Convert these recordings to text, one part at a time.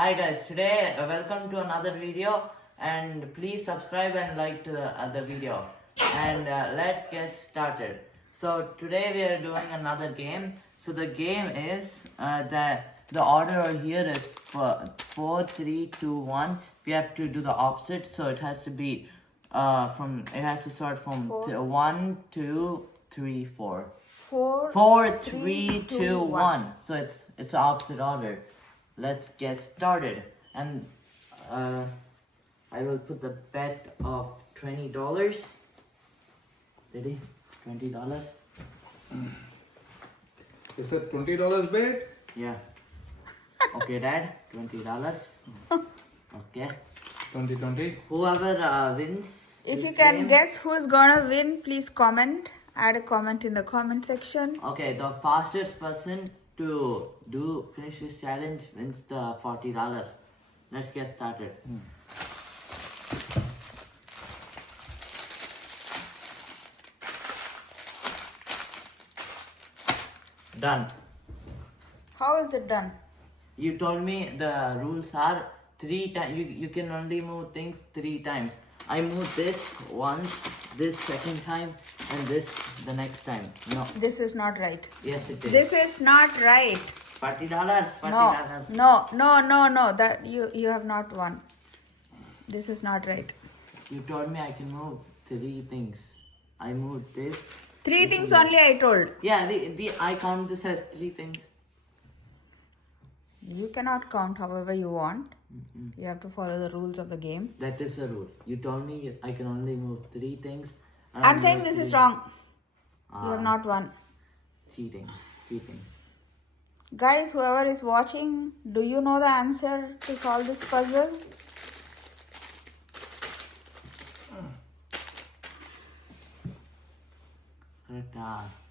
Hi guys, today welcome to another video and please subscribe and like to the video and let's get started. So today we are doing another game. So the game is the order here is 4, 3, 2, 1. We have to do the opposite, so it has to be it has to start from 1, 2, 3, 4. 4, 3, 2, 1. So it's opposite order. Let's get started, and I will put the bet of $20. Ready? $20. Is it $20 bet? Yeah. Okay, Dad. $20. Okay. 20. Whoever wins. If this you can game- guess who is gonna win, please comment. Add a comment in the comment section. Okay, the fastest person to finish this challenge wins the $40. Let's get started. Done. How is it done? You told me the rules are 3 times. You can only move things 3 times. I moved this once, this second time, and this the next time. No. This is not right. Yes, it is. This is not right. $40. $40. No. That you have not won. This is not right. You told me I can move 3 things. I moved this. 3 things only I told. Yeah, I count this as 3 things. You cannot count however you want. You have to follow the rules of the game. That is the rule. You told me I can only move 3 things. and I'm I saying moved this is 3. wrong. You have not won. Cheating. Guys, whoever is watching, do you know the answer to solve this puzzle? Correct.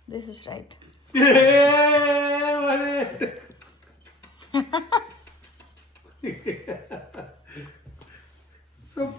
This is right. Yeah, so